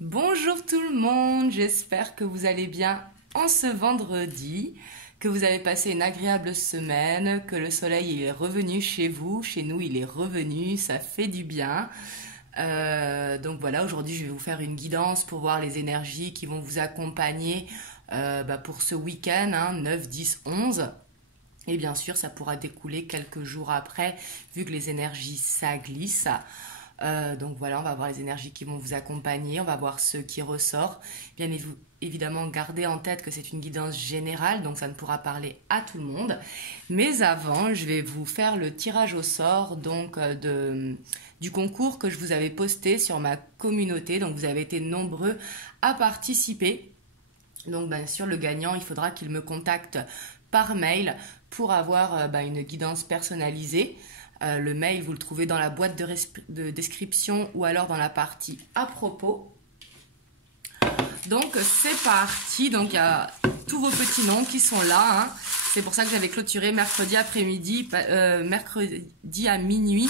Bonjour tout le monde, j'espère que vous allez bien en ce vendredi, que vous avez passé une agréable semaine, que le soleil est revenu chez vous, chez nous il est revenu, ça fait du bien. Donc voilà, aujourd'hui je vais vous faire une guidance pour voir les énergies qui vont vous accompagner pour ce week-end, 9, 10, 11. Et bien sûr, ça pourra découler quelques jours après, vu que les énergies s'aglissent. Donc voilà, on va voir les énergies qui vont vous accompagner, on va voir ce qui ressort. Bien évidemment, gardez en tête que c'est une guidance générale, donc ça ne pourra parler à tout le monde. Mais avant, je vais vous faire le tirage au sort donc du concours que je vous avais posté sur ma communauté. Donc vous avez été nombreux à participer. Donc bien sûr, le gagnant, il faudra qu'il me contacte par mail pour avoir une guidance personnalisée. Le mail, vous le trouvez dans la boîte de description ou alors dans la partie à propos. Donc c'est parti. Donc il y a tous vos petits noms qui sont là. C'est pour ça que j'avais clôturé mercredi après-midi, mercredi à minuit,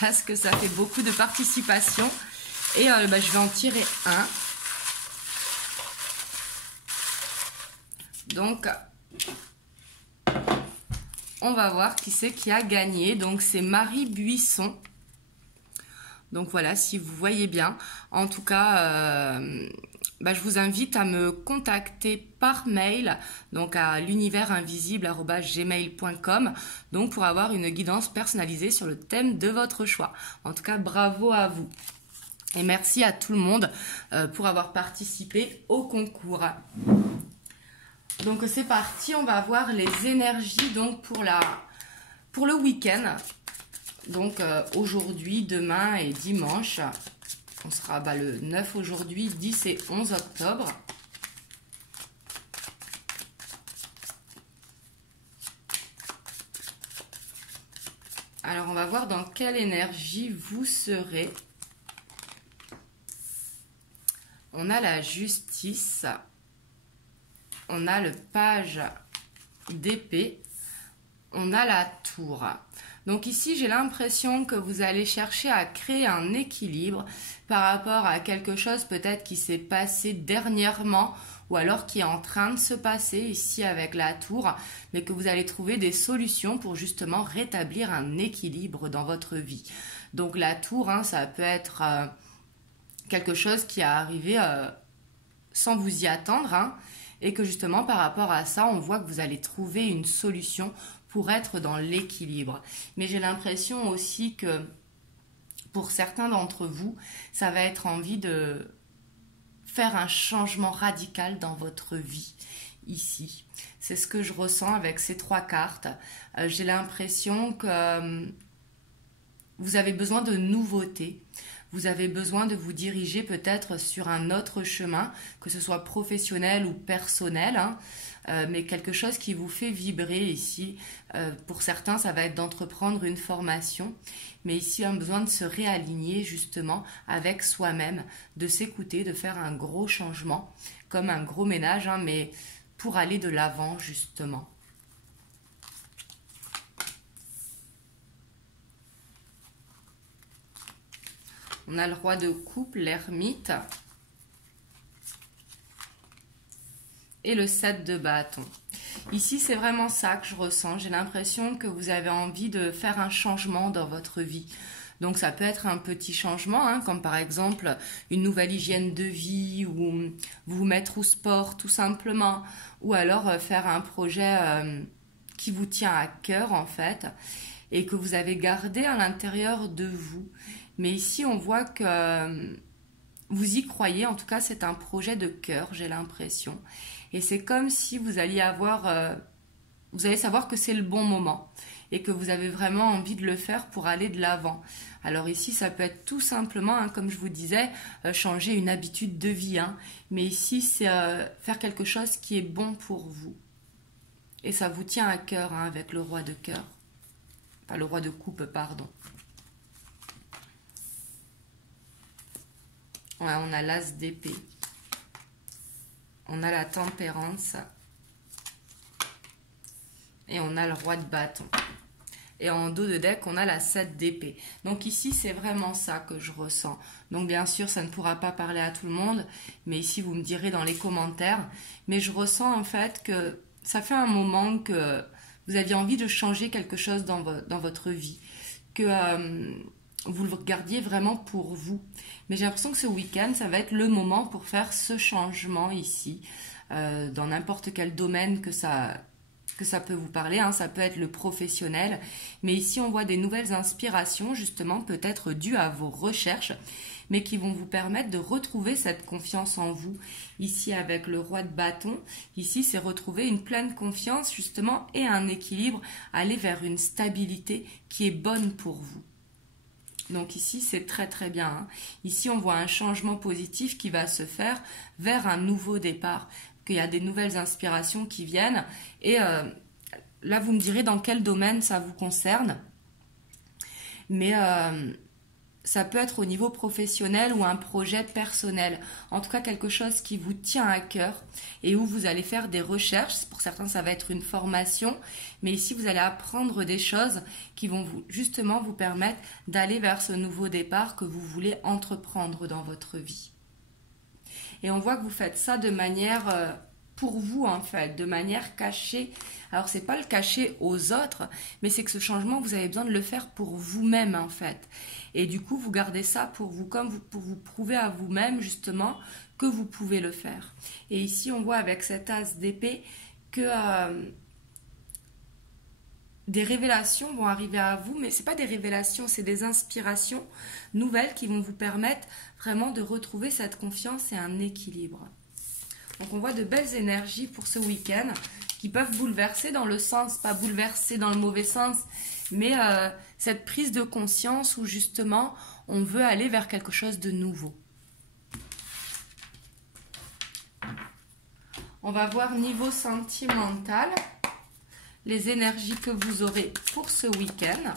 parce que ça fait beaucoup de participation. Et je vais en tirer un. Donc on va voir qui c'est qui a gagné. Donc c'est Marie Buisson. Donc voilà, si vous voyez bien. En tout cas, je vous invite à me contacter par mail, donc à l'univers-invisible@gmail.com, donc pour avoir une guidance personnalisée sur le thème de votre choix. En tout cas, bravo à vous. Et merci à tout le monde pour avoir participé au concours. Donc c'est parti, on va voir les énergies donc pour le week-end. Donc aujourd'hui, demain et dimanche. On sera le 9 aujourd'hui, 10 et 11 octobre. Alors on va voir dans quelle énergie vous serez. On a la justice. On a le page d'épée, on a la tour. Donc ici, j'ai l'impression que vous allez chercher à créer un équilibre par rapport à quelque chose peut-être qui s'est passé dernièrement ou alors qui est en train de se passer ici avec la tour, mais que vous allez trouver des solutions pour justement rétablir un équilibre dans votre vie. Donc la tour, ça peut être quelque chose qui est arrivé sans vous y attendre, et que justement par rapport à ça, on voit que vous allez trouver une solution pour être dans l'équilibre. Mais j'ai l'impression aussi que pour certains d'entre vous, ça va être envie de faire un changement radical dans votre vie ici. C'est ce que je ressens avec ces trois cartes. J'ai l'impression que vous avez besoin de nouveautés. Vous avez besoin de vous diriger peut-être sur un autre chemin, que ce soit professionnel ou personnel, mais quelque chose qui vous fait vibrer ici. Pour certains, ça va être d'entreprendre une formation, mais ici, on a besoin de se réaligner justement avec soi-même, de s'écouter, de faire un gros changement, comme un gros ménage, mais pour aller de l'avant justement. On a le roi de coupe, l'ermite et le 7 de bâton. Ici, c'est vraiment ça que je ressens. J'ai l'impression que vous avez envie de faire un changement dans votre vie. Donc, ça peut être un petit changement, comme par exemple une nouvelle hygiène de vie ou vous mettre au sport tout simplement. Ou alors faire un projet qui vous tient à cœur en fait et que vous avez gardé à l'intérieur de vous. Mais ici, on voit que vous y croyez. En tout cas, c'est un projet de cœur, j'ai l'impression. Et c'est comme si vous alliez vous allez savoir que c'est le bon moment et que vous avez vraiment envie de le faire pour aller de l'avant. Alors ici, ça peut être tout simplement, comme je vous disais, changer une habitude de vie. Mais ici, c'est faire quelque chose qui est bon pour vous. Et ça vous tient à cœur avec le roi de cœur. Enfin, le roi de coupe, pardon. Ouais, on a l'as d'épée. On a la tempérance. Et on a le roi de bâton. Et en dos de deck, on a la 7 d'épée. Donc ici, c'est vraiment ça que je ressens. Donc bien sûr, ça ne pourra pas parler à tout le monde, mais ici, vous me direz dans les commentaires. Mais je ressens en fait que ça fait un moment que vous aviez envie de changer quelque chose dans votre vie. Que vous le regardiez vraiment pour vous. Mais j'ai l'impression que ce week-end, ça va être le moment pour faire ce changement ici. Dans n'importe quel domaine que ça peut vous parler, hein. Ça peut être le professionnel, mais ici on voit des nouvelles inspirations justement peut-être dues à vos recherches, mais qui vont vous permettre de retrouver cette confiance en vous. Ici avec le roi de bâton, ici c'est retrouver une pleine confiance justement et un équilibre, aller vers une stabilité qui est bonne pour vous. Donc ici, c'est très très bien. Hein. Ici, on voit un changement positif qui va se faire vers un nouveau départ. Qu'il y a des nouvelles inspirations qui viennent. Et là, vous me direz dans quel domaine ça vous concerne. Mais ça peut être au niveau professionnel ou un projet personnel. En tout cas, quelque chose qui vous tient à cœur et où vous allez faire des recherches. Pour certains, ça va être une formation. Mais ici, vous allez apprendre des choses qui vont justement vous permettre d'aller vers ce nouveau départ que vous voulez entreprendre dans votre vie. Et on voit que vous faites ça de manière pour vous en fait, de manière cachée. Alors c'est pas le cacher aux autres, mais c'est que ce changement, vous avez besoin de le faire pour vous-même en fait. Et du coup, vous gardez ça pour vous, pour vous prouver à vous-même justement que vous pouvez le faire. Et ici, on voit avec cet as d'épée que des révélations vont arriver à vous, mais ce n'est pas des révélations, c'est des inspirations nouvelles qui vont vous permettre vraiment de retrouver cette confiance et un équilibre. Donc on voit de belles énergies pour ce week-end qui peuvent bouleverser dans le sens, pas bouleverser dans le mauvais sens, mais cette prise de conscience où justement on veut aller vers quelque chose de nouveau. On va voir niveau sentimental, les énergies que vous aurez pour ce week-end.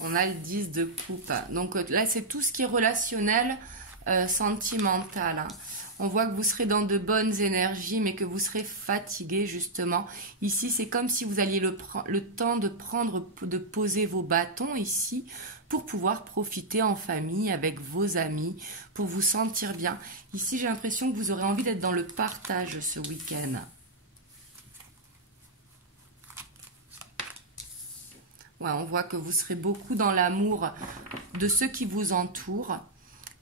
On a le 10 de coupe. Donc là, c'est tout ce qui est relationnel, sentimental. Hein. On voit que vous serez dans de bonnes énergies, mais que vous serez fatigué, justement. Ici, c'est comme si vous alliez le temps de poser vos bâtons ici, pour pouvoir profiter en famille, avec vos amis, pour vous sentir bien. Ici, j'ai l'impression que vous aurez envie d'être dans le partage ce week-end. Ouais, on voit que vous serez beaucoup dans l'amour de ceux qui vous entourent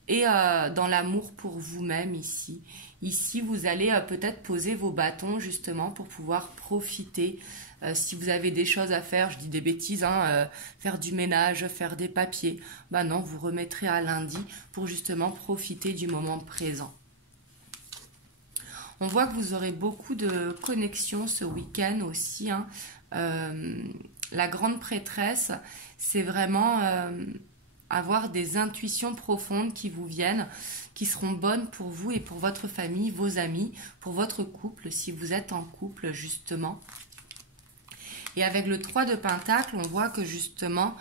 et dans l'amour pour vous-même ici. Ici, vous allez peut-être poser vos bâtons justement pour pouvoir profiter. Si vous avez des choses à faire, je dis des bêtises, hein, faire du ménage, faire des papiers, bah non, vous remettrez à lundi pour justement profiter du moment présent. On voit que vous aurez beaucoup de connexions ce week-end aussi, hein. La grande prêtresse, c'est vraiment avoir des intuitions profondes qui vous viennent, qui seront bonnes pour vous et pour votre famille, vos amis, pour votre couple, si vous êtes en couple justement. Et avec le 3 de Pentacle, on voit que justement,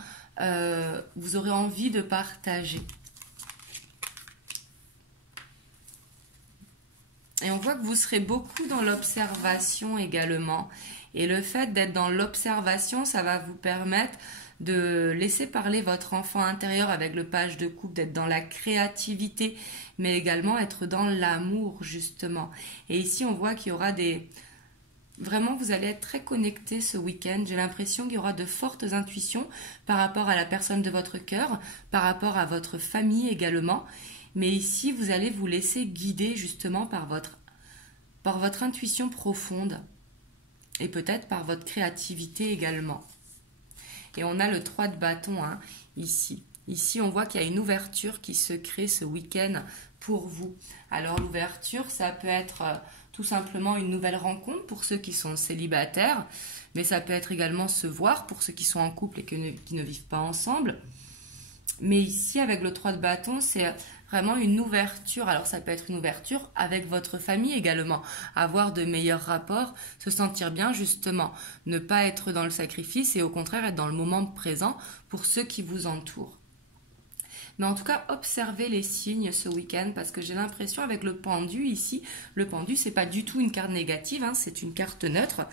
vous aurez envie de partager. Et on voit que vous serez beaucoup dans l'observation également. Et le fait d'être dans l'observation, ça va vous permettre de laisser parler votre enfant intérieur avec le page de coupe, d'être dans la créativité, mais également être dans l'amour, justement. Et ici, on voit qu'il y aura des... Vraiment, vous allez être très connecté ce week-end. J'ai l'impression qu'il y aura de fortes intuitions par rapport à la personne de votre cœur, par rapport à votre famille également. Mais ici, vous allez vous laisser guider justement par votre intuition profonde et peut-être par votre créativité également. Et on a le 3 de bâton hein, ici. Ici, on voit qu'il y a une ouverture qui se crée ce week-end pour vous. Alors, l'ouverture, ça peut être tout simplement une nouvelle rencontre pour ceux qui sont célibataires, mais ça peut être également se voir pour ceux qui sont en couple et qui ne vivent pas ensemble. Mais ici, avec le 3 de bâton, c'est vraiment une ouverture. Alors, ça peut être une ouverture avec votre famille également. Avoir de meilleurs rapports, se sentir bien, justement. Ne pas être dans le sacrifice et au contraire être dans le moment présent pour ceux qui vous entourent. Mais en tout cas, observez les signes ce week-end parce que j'ai l'impression avec le pendu ici, le pendu c'est pas du tout une carte négative, hein, c'est une carte neutre,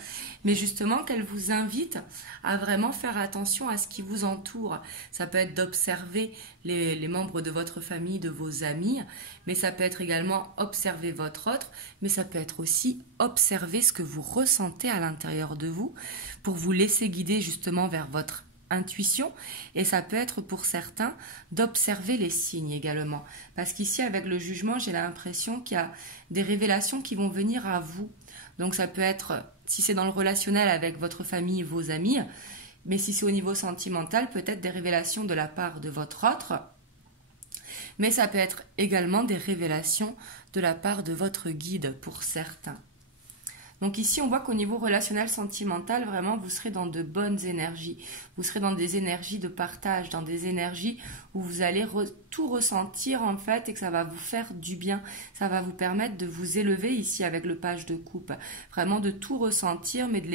mais justement qu'elle vous invite à vraiment faire attention à ce qui vous entoure. Ça peut être d'observer les membres de votre famille, de vos amis, mais ça peut être également observer votre autre, mais ça peut être aussi observer ce que vous ressentez à l'intérieur de vous pour vous laisser guider justement vers votre intuition, et ça peut être pour certains d'observer les signes également, parce qu'ici avec le jugement j'ai l'impression qu'il y a des révélations qui vont venir à vous. Donc ça peut être, si c'est dans le relationnel avec votre famille, vos amis, mais si c'est au niveau sentimental, peut-être des révélations de la part de votre autre, mais ça peut être également des révélations de la part de votre guide pour certains. Donc ici, on voit qu'au niveau relationnel sentimental, vraiment, vous serez dans de bonnes énergies. Vous serez dans des énergies de partage, dans des énergies où vous allez tout ressentir en fait et que ça va vous faire du bien. Ça va vous permettre de vous élever ici avec le page de coupe. Vraiment de tout ressentir, mais de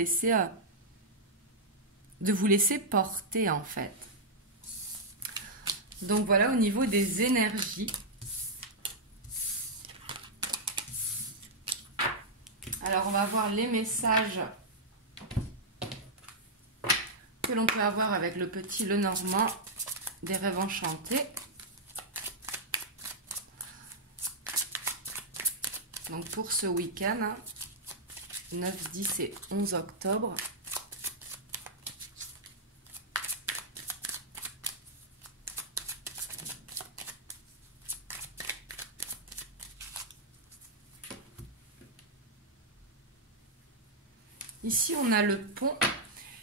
vous laisser porter en fait. Donc voilà au niveau des énergies. Alors, on va voir les messages que l'on peut avoir avec le petit Lenormand des rêves enchantés. Donc, pour ce week-end, 9, 10 et 11 octobre. Ici, on a le pont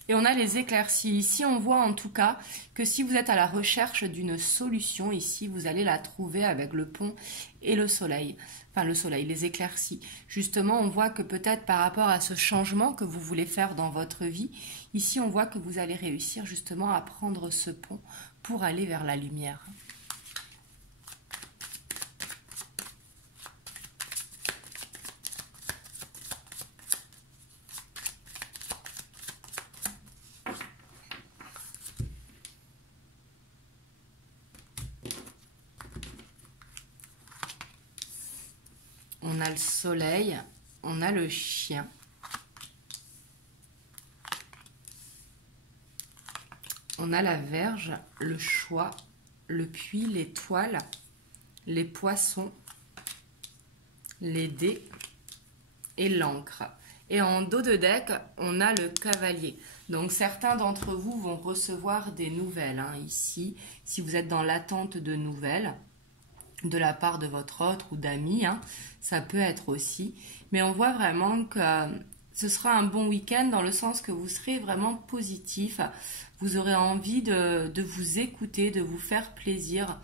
et on a les éclaircies. Ici, on voit en tout cas que si vous êtes à la recherche d'une solution, ici, vous allez la trouver avec le pont et le soleil. Enfin, le soleil, les éclaircies. Justement, on voit que peut-être par rapport à ce changement que vous voulez faire dans votre vie, ici, on voit que vous allez réussir justement à prendre ce pont pour aller vers la lumière. On a le soleil, on a le chien. On a la verge, le choix, le puits, l'étoile, les poissons, les dés et l'encre. Et en dos de deck, on a le cavalier. Donc certains d'entre vous vont recevoir des nouvelles hein, ici, si vous êtes dans l'attente de nouvelles de la part de votre autre ou d'amis, hein, ça peut être aussi. Mais on voit vraiment que ce sera un bon week-end dans le sens que vous serez vraiment positif. Vous aurez envie de vous écouter, de vous faire plaisir.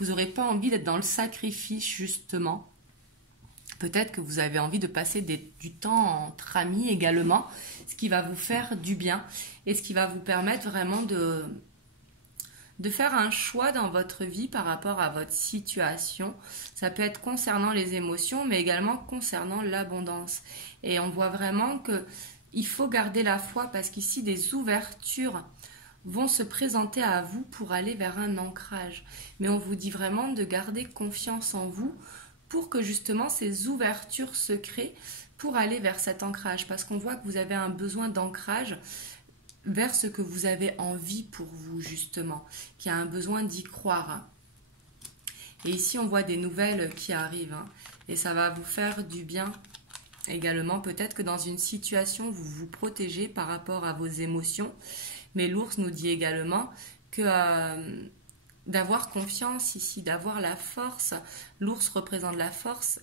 Vous n'aurez pas envie d'être dans le sacrifice justement. Peut-être que vous avez envie de passer du temps entre amis également, ce qui va vous faire du bien et ce qui va vous permettre vraiment de faire un choix dans votre vie par rapport à votre situation. Ça peut être concernant les émotions, mais également concernant l'abondance. Et on voit vraiment qu'il faut garder la foi parce qu'ici, des ouvertures vont se présenter à vous pour aller vers un ancrage. Mais on vous dit vraiment de garder confiance en vous pour que justement ces ouvertures se créent pour aller vers cet ancrage. Parce qu'on voit que vous avez un besoin d'ancrage vers ce que vous avez envie pour vous justement, qu'il y a un besoin d'y croire. Et ici on voit des nouvelles qui arrivent hein, et ça va vous faire du bien également. Peut-être que dans une situation vous vous protégez par rapport à vos émotions, mais l'ours nous dit également que d'avoir confiance ici, d'avoir la force. L'ours représente la force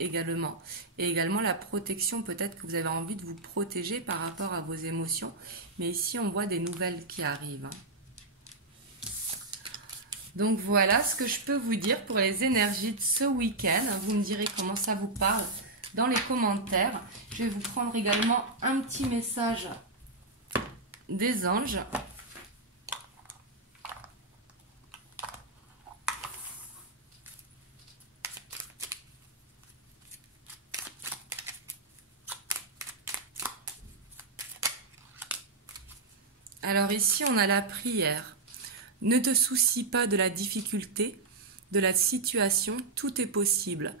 également. Et également la protection, peut-être que vous avez envie de vous protéger par rapport à vos émotions. Mais ici, on voit des nouvelles qui arrivent. Donc voilà ce que je peux vous dire pour les énergies de ce week-end. Vous me direz comment ça vous parle dans les commentaires. Je vais vous prendre également un petit message des anges. Alors ici, on a la prière. Ne te soucie pas de la difficulté, de la situation, tout est possible.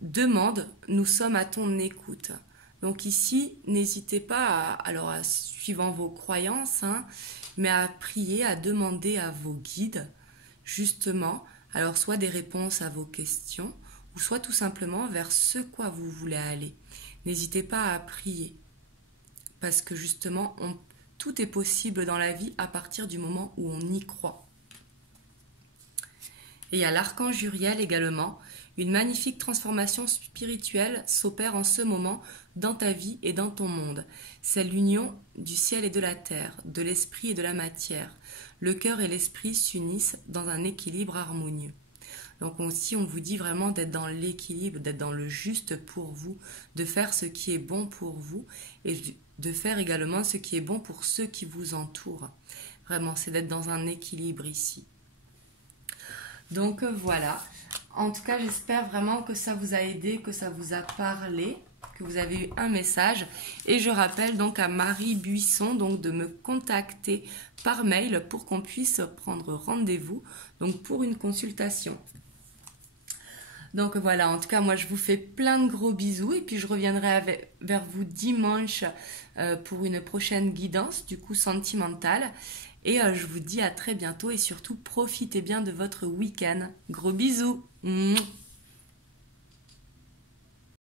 Demande, nous sommes à ton écoute. Donc ici, n'hésitez pas, suivant vos croyances, mais à prier, à demander à vos guides, justement, alors soit des réponses à vos questions, ou soit tout simplement vers ce quoi vous voulez aller. N'hésitez pas à prier, parce que justement, tout est possible dans la vie à partir du moment où on y croit. Et il y a l'archange Uriel également. Une magnifique transformation spirituelle s'opère en ce moment dans ta vie et dans ton monde. C'est l'union du ciel et de la terre, de l'esprit et de la matière. Le cœur et l'esprit s'unissent dans un équilibre harmonieux. Donc aussi, on vous dit vraiment d'être dans l'équilibre, d'être dans le juste pour vous, de faire ce qui est bon pour vous et de faire également ce qui est bon pour ceux qui vous entourent. Vraiment, c'est d'être dans un équilibre ici. Donc voilà. En tout cas, j'espère vraiment que ça vous a aidé, que ça vous a parlé, que vous avez eu un message. Et je rappelle donc à Marie Buisson donc de me contacter par mail pour qu'on puisse prendre rendez-vous donc pour une consultation. Donc voilà, en tout cas, moi je vous fais plein de gros bisous et puis je reviendrai vers vous dimanche pour une prochaine guidance, du coup sentimentale. Et je vous dis à très bientôt et surtout profitez bien de votre week-end. Gros bisous.